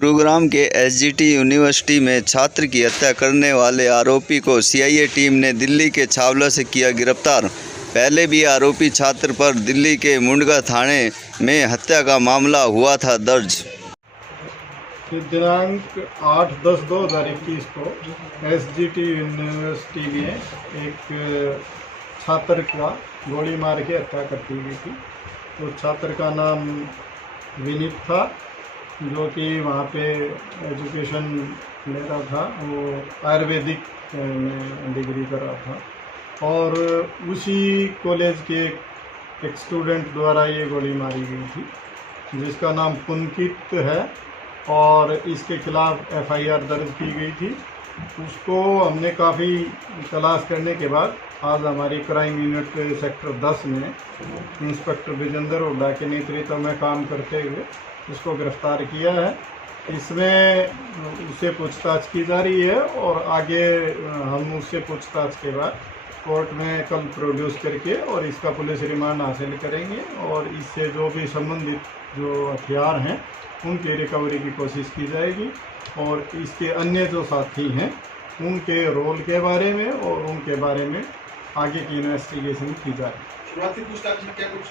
गुरुग्राम के SGT university में छात्र की हत्या करने वाले आरोपी को सीआईए टीम ने दिल्ली के छावला से किया गिरफ्तार। पहले भी आरोपी छात्र पर दिल्ली के मुंडका थाने में हत्या का मामला हुआ था दर्ज। दिनांक 8/10/2021 को एसजीटी यूनिवर्सिटी में एक छात्र का गोली मार के हत्या कर दी गई थी। तो छात्र का नाम विनीत था, जो कि वहाँ पे एजुकेशन ले रहा था। वो आयुर्वेदिक में डिग्री कर रहा था और उसी कॉलेज के एक स्टूडेंट द्वारा ये गोली मारी गई थी, जिसका नाम पुनकित है और इसके खिलाफ एफआईआर दर्ज की गई थी। उसको हमने काफ़ी तलाश करने के बाद आज हमारी क्राइम यूनिट सेक्टर 10 में इंस्पेक्टर विजेंद्र हुड्डा के नेतृत्व में काम करते हुए इसको गिरफ्तार किया है। इसमें उससे पूछताछ की जा रही है और आगे हम उससे पूछताछ के बाद कोर्ट में कल प्रोड्यूस करके और इसका पुलिस रिमांड हासिल करेंगे और इससे जो भी संबंधित जो हथियार हैं उनकी रिकवरी की कोशिश की जाएगी और इसके अन्य जो साथी हैं उनके रोल के बारे में और उनके बारे में आगे की इन्वेस्टिगेशन की जाएगी। शुरुआती पूछताछ में क्या कुछ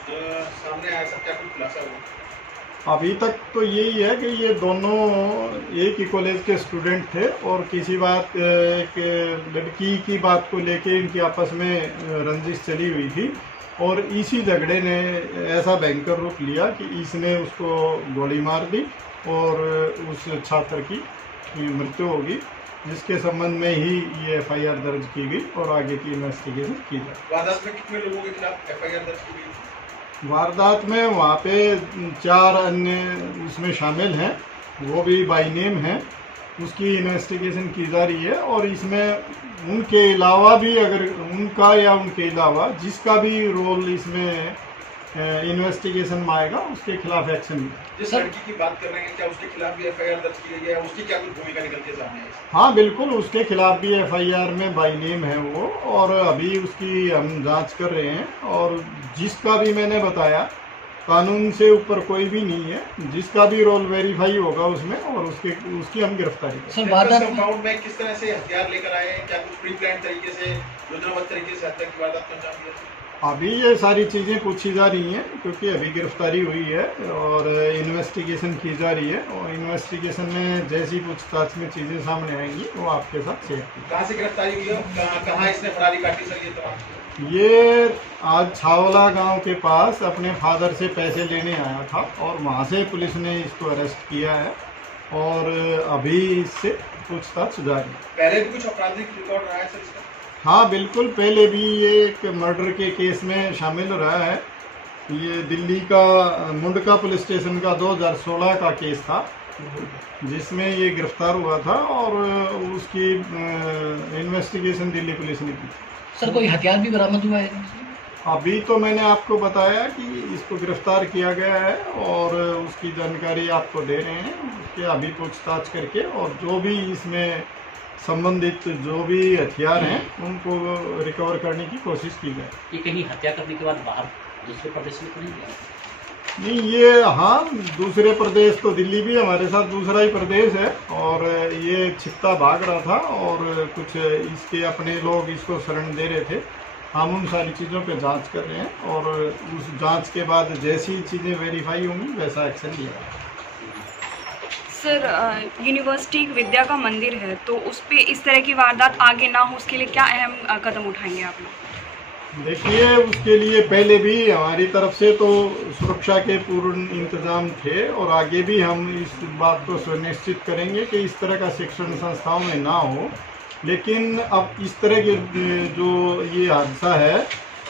सामने आया, क्या कुछ खुलासा हुआ? अभी तक तो यही है कि ये दोनों एक ही कॉलेज के स्टूडेंट थे और किसी बात एक लड़की की बात को लेके इनकी आपस में रंजिश चली हुई थी और इसी झगड़े ने ऐसा भयंकर रूप लिया कि इसने उसको गोली मार दी और उस छात्र की मृत्यु होगी, जिसके संबंध में ही ये एफआईआर दर्ज की गई और आगे की इन्वेस्टिगेशन की जाए। वारदात में कितने लोगों के खिलाफ एफआईआर दर्ज की गई? वारदात में वहाँ पे 4 अन्य उसमें शामिल हैं, वो भी बाई नेम हैं। उसकी इन्वेस्टिगेशन की जा रही है और इसमें उनके अलावा भी अगर उनका या उनके अलावा जिसका भी रोल इसमें इन्वेस्टिगेशन में आएगा उसके खिलाफ एक्शन। जिस लड़की की बात कर रहे हैं क्या उसके खिलाफ भी एफआईआर दर्ज की गई है? उसकी क्या कुछ भूमिका निकल के सामने है? हाँ बिल्कुल, उसके खिलाफ भी एफआईआर में बाई नेम है वो और अभी उसकी हम जांच कर रहे हैं और जिसका भी मैंने बताया कानून से ऊपर कोई भी नहीं है, जिसका भी रोल वेरीफाई होगा उसमें और उसकी हम गिरफ्तारी करेंगे। कंपाउंड में किस तरह से हथियार लेकर आए हैं? क्या कुछ प्री प्लान तरीके से, योजनाबद्ध तरीके से हत्या की वारदात को अंजाम दिया? अभी ये सारी चीज़ें पूछी जा रही हैं क्योंकि अभी गिरफ्तारी हुई है और इन्वेस्टिगेशन की जा रही है और इन्वेस्टिगेशन में जैसी पूछताछ में चीज़ें सामने आएंगी वो आपके साथ शेयर की। कहाँ से गिरफ्तारी हुई है? कहाँ इसने फरारी काटी सर? ये आज छावला गांव के पास अपने फादर से पैसे लेने आया था और वहाँ से पुलिस ने इसको अरेस्ट किया है और अभी इससे पूछताछ जारी। पहले भी कुछ आपराधिक रिकॉर्ड रहा है सर इसका? हाँ बिल्कुल, पहले भी ये एक मर्डर के केस में शामिल रहा है। ये दिल्ली का मुंडका पुलिस स्टेशन का 2016 का केस था जिसमें ये गिरफ्तार हुआ था और उसकी इन्वेस्टिगेशन दिल्ली पुलिस ने की। सर कोई हथियार भी बरामद हुआ है? अभी तो मैंने आपको बताया कि इसको गिरफ्तार किया गया है और उसकी जानकारी आपको दे रहे हैं। उसके अभी पूछताछ करके और जो भी इसमें संबंधित जो भी हथियार हैं उनको रिकवर करने की कोशिश की जाए। ये कहीं हत्या करने के बाद बाहर दूसरे प्रदेश में तो नहीं गया? नहीं, ये हाँ दूसरे प्रदेश तो दिल्ली भी हमारे साथ दूसरा ही प्रदेश है और ये छिपता भाग रहा था और कुछ इसके अपने लोग इसको शरण दे रहे थे। हम उन सारी चीज़ों पे जांच कर रहे हैं और उस जांच के बाद जैसी चीज़ें वेरीफाई होंगी वैसा एक्शन लिया जाएगा। सर यूनिवर्सिटी विद्या का मंदिर है तो उस पर इस तरह की वारदात आगे ना हो उसके लिए क्या अहम कदम उठाएंगे आप लोग? देखिए, उसके लिए पहले भी हमारी तरफ से तो सुरक्षा के पूर्ण इंतजाम थे और आगे भी हम इस बात को सुनिश्चित करेंगे कि इस तरह का शिक्षण संस्थाओं में ना हो। लेकिन अब इस तरह के जो ये हादसा है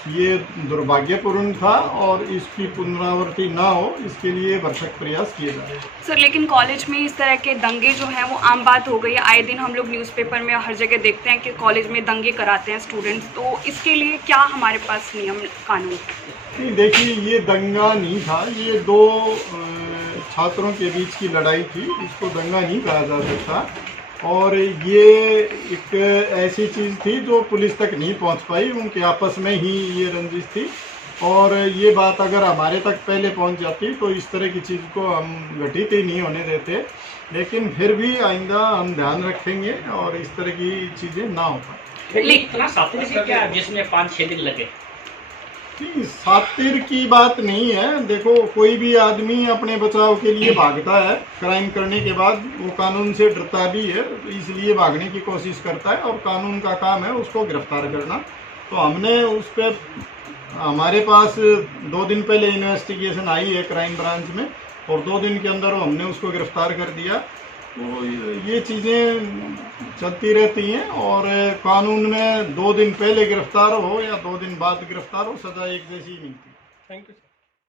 ये दुर्भाग्यपूर्ण था और इसकी पुनरावृत्ति ना हो इसके लिए भरसक प्रयास किए जा रहे हैं। सर लेकिन कॉलेज में इस तरह के दंगे जो हैं वो आम बात हो गई है। आए दिन हम लोग न्यूज़पेपर में हर जगह देखते हैं कि कॉलेज में दंगे कराते हैं स्टूडेंट्स, तो इसके लिए क्या हमारे पास नियम कानून? नहीं, देखिए ये दंगा नहीं था, ये 2 छात्रों के बीच की लड़ाई थी, इसको दंगा नहीं कहा जा सकता और ये एक ऐसी चीज़ थी जो पुलिस तक नहीं पहुंच पाई, उनके आपस में ही ये रंजिश थी और ये बात अगर हमारे तक पहले पहुंच जाती तो इस तरह की चीज़ को हम घटित ही नहीं होने देते, लेकिन फिर भी आइंदा हम ध्यान रखेंगे और इस तरह की चीज़ें ना हो पाए। इतना साथी से क्या जिसमें 5-6 दिन लगे? नहीं, सातिर की बात नहीं है। देखो, कोई भी आदमी अपने बचाव के लिए भागता है, क्राइम करने के बाद वो कानून से डरता भी है, इसलिए भागने की कोशिश करता है और कानून का काम है उसको गिरफ्तार करना। तो हमने उस पर, हमारे पास 2 दिन पहले इन्वेस्टिगेशन आई है क्राइम ब्रांच में और 2 दिन के अंदर हमने उसको गिरफ्तार कर दिया। तो ये चीज़ें चलती रहती हैं और कानून में 2 दिन पहले गिरफ्तार हो या 2 दिन बाद गिरफ्तार हो, सज़ा एक जैसी ही मिलती है। Thank you.